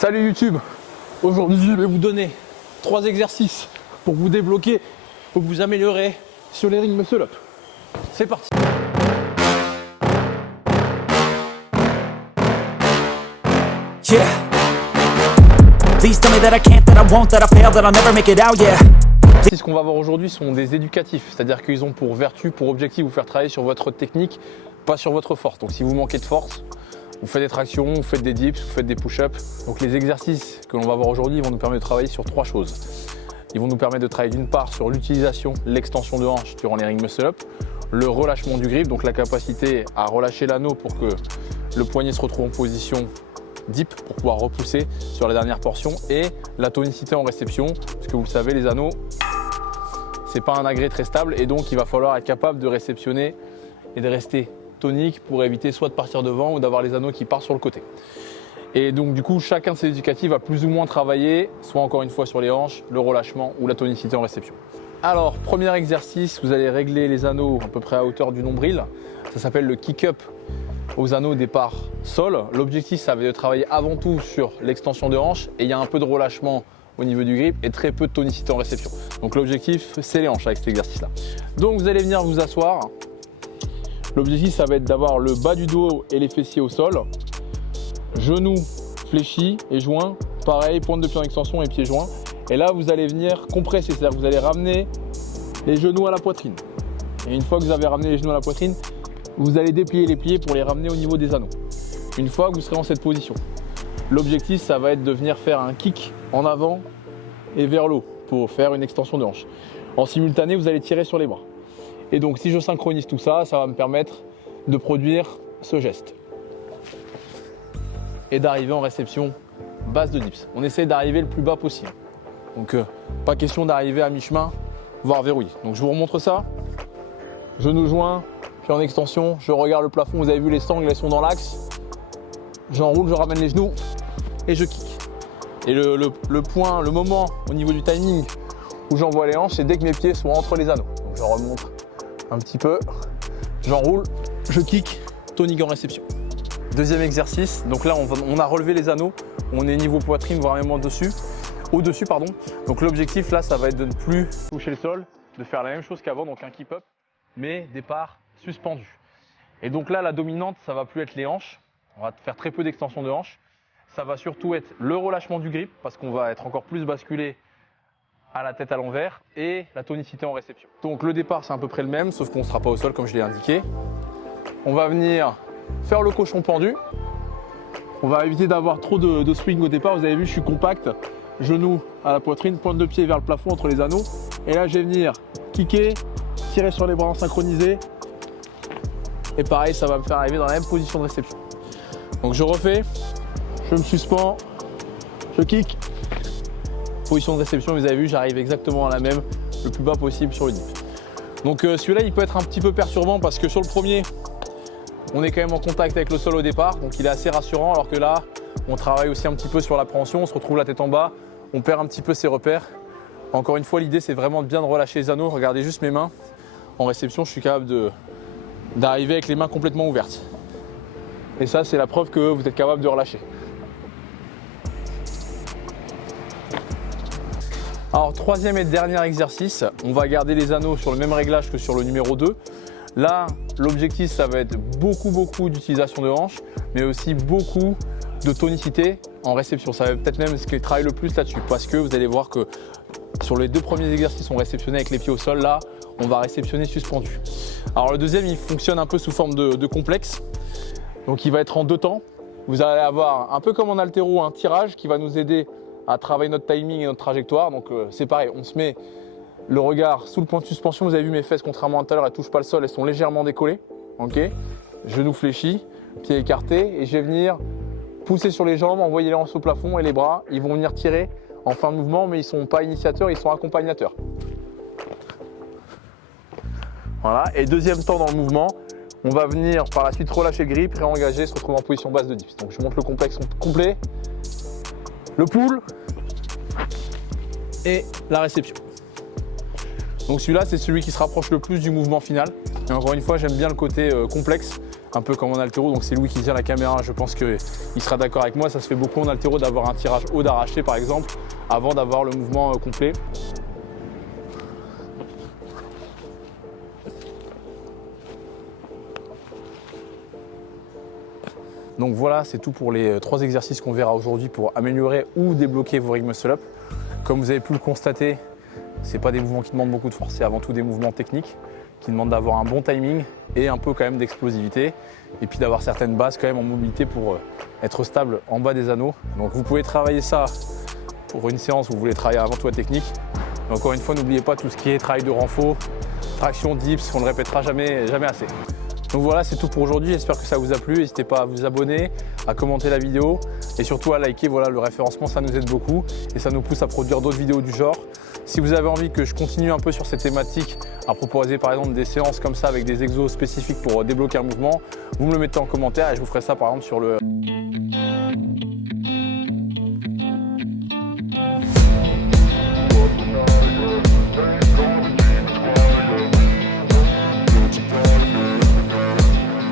Salut YouTube. Aujourd'hui je vais vous donner 3 exercices pour vous débloquer, pour vous améliorer sur les rings muscle up. C'est parti. Yeah. Please tell me that I can't, that I won't, that I fail, that I'll never make it out, yeah. Ce qu'on va voir aujourd'hui sont des éducatifs, c'est-à-dire qu'ils ont pour vertu, pour objectif vous faire travailler sur votre technique, pas sur votre force. Donc si vous manquez de force, vous faites des tractions, vous faites des dips, vous faites des push-ups. Donc les exercices que l'on va voir aujourd'hui vont nous permettre de travailler sur 3 choses. Ils vont nous permettre de travailler d'une part sur l'utilisation, l'extension de hanche durant les ring muscle up, le relâchement du grip, donc la capacité à relâcher l'anneau pour que le poignet se retrouve en position dip pour pouvoir repousser sur la dernière portion, et la tonicité en réception, parce que vous le savez, les anneaux, c'est pas un agrès très stable et donc il va falloir être capable de réceptionner et de rester tonique pour éviter soit de partir devant ou d'avoir les anneaux qui partent sur le côté. Et donc du coup, chacun de ces éducatifs va plus ou moins travailler, soit encore une fois sur les hanches, le relâchement ou la tonicité en réception. Alors, premier exercice, vous allez régler les anneaux à peu près à hauteur du nombril. Ça s'appelle le kick-up aux anneaux départ sol. L'objectif, ça va être de travailler avant tout sur l'extension de hanche et il y a un peu de relâchement au niveau du grip et très peu de tonicité en réception. Donc l'objectif, c'est les hanches avec cet exercice-là. Donc vous allez venir vous asseoir. L'objectif, ça va être d'avoir le bas du dos et les fessiers au sol. Genoux fléchis et joints. Pareil, pointe de pied en extension et pieds joints. Et là, vous allez venir compresser, c'est-à-dire que vous allez ramener les genoux à la poitrine. Et une fois que vous avez ramené les genoux à la poitrine, vous allez déplier les pliés pour les ramener au niveau des anneaux. Une fois que vous serez en cette position, l'objectif, ça va être de venir faire un kick en avant et vers le haut pour faire une extension de hanche. En simultané, vous allez tirer sur les bras. Et donc, si je synchronise tout ça, ça va me permettre de produire ce geste et d'arriver en réception basse de dips. On essaie d'arriver le plus bas possible. Donc, pas question d'arriver à mi-chemin, voire verrouillé. Donc, je vous remontre ça. Genoux joints, puis en extension, je regarde le plafond. Vous avez vu, les sangles, elles sont dans l'axe. J'enroule, je ramène les genoux et je kick. Et le point, le moment au niveau du timing où j'envoie les hanches, c'est dès que mes pieds sont entre les anneaux. Donc, je remonte un petit peu, j'enroule, je kick, tonique en réception. Deuxième exercice, donc là on a relevé les anneaux, on est niveau poitrine, voire même au-dessus, pardon. Donc l'objectif là, ça va être de ne plus toucher le sol, de faire la même chose qu'avant, donc un keep up, mais départ suspendu. Et donc là, la dominante, ça va plus être les hanches, on va faire très peu d'extension de hanches, ça va surtout être le relâchement du grip, parce qu'on va être encore plus basculé à la tête à l'envers, et la tonicité en réception. Donc le départ, c'est à peu près le même, sauf qu'on ne sera pas au sol comme je l'ai indiqué. On va venir faire le cochon pendu. On va éviter d'avoir trop de swing au départ. Vous avez vu, je suis compact, genoux à la poitrine, pointe de pied vers le plafond entre les anneaux. Et là, je vais venir kicker, tirer sur les bras en synchronisé. Et pareil, ça va me faire arriver dans la même position de réception. Donc je refais, je me suspends, je kick. Position de réception, vous avez vu, j'arrive exactement à la même, le plus bas possible sur le dip. Donc celui-là, il peut être un petit peu perturbant parce que sur le premier, on est quand même en contact avec le sol au départ, donc il est assez rassurant, alors que là, on travaille aussi un petit peu sur l'appréhension, on se retrouve la tête en bas, on perd un petit peu ses repères. Encore une fois, l'idée, c'est vraiment de bien relâcher les anneaux. Regardez juste mes mains. En réception, je suis capable d'arriver avec les mains complètement ouvertes. Et ça, c'est la preuve que vous êtes capable de relâcher. Alors, troisième et dernier exercice, on va garder les anneaux sur le même réglage que sur le numéro 2. Là, l'objectif, ça va être beaucoup d'utilisation de hanches, mais aussi beaucoup de tonicité en réception. Ça va peut-être même ce qui travaille le plus là-dessus, parce que vous allez voir que sur les 2 premiers exercices, on réceptionnait avec les pieds au sol. Là, on va réceptionner suspendu. Alors, le deuxième, il fonctionne un peu sous forme de complexe. Donc, il va être en 2 temps. Vous allez avoir, un peu comme en haltéro, un tirage qui va nous aider à travailler notre timing et notre trajectoire. Donc c'est pareil, on se met le regard sous le point de suspension. Vous avez vu mes fesses, contrairement à tout à l'heure, elles ne touchent pas le sol, elles sont légèrement décollées. Okay. Genoux fléchis, pieds écartés, et je vais venir pousser sur les jambes, envoyer les hanches au plafond, et les bras, ils vont venir tirer en fin de mouvement, mais ils ne sont pas initiateurs, ils sont accompagnateurs. Voilà, et deuxième temps dans le mouvement, on va venir par la suite relâcher le grip, réengager, se retrouver en position basse de dips. Donc je monte le complexe complet, le pull et la réception. Donc celui-là, c'est celui qui se rapproche le plus du mouvement final. Et encore une fois, j'aime bien le côté complexe un peu comme en haltéro. Donc c'est Louis qui tient la caméra, je pense qu'il sera d'accord avec moi. Ça se fait beaucoup en haltéro d'avoir un tirage haut d'arraché par exemple, avant d'avoir le mouvement complet. Donc voilà, c'est tout pour les 3 exercices qu'on verra aujourd'hui pour améliorer ou débloquer vos rig muscle up. Comme vous avez pu le constater, ce n'est pas des mouvements qui demandent beaucoup de force, c'est avant tout des mouvements techniques qui demandent d'avoir un bon timing et un peu quand même d'explosivité et puis d'avoir certaines bases quand même en mobilité pour être stable en bas des anneaux. Donc vous pouvez travailler ça pour une séance où vous voulez travailler avant tout la technique. Mais encore une fois, n'oubliez pas tout ce qui est travail de renfort, traction, dips, on ne le répétera jamais assez. Donc voilà, c'est tout pour aujourd'hui, j'espère que ça vous a plu. N'hésitez pas à vous abonner, à commenter la vidéo et surtout à liker. Voilà, le référencement, ça nous aide beaucoup et ça nous pousse à produire d'autres vidéos du genre. Si vous avez envie que je continue un peu sur cette thématique, à proposer par exemple des séances comme ça avec des exos spécifiques pour débloquer un mouvement, vous me le mettez en commentaire et je vous ferai ça par exemple sur le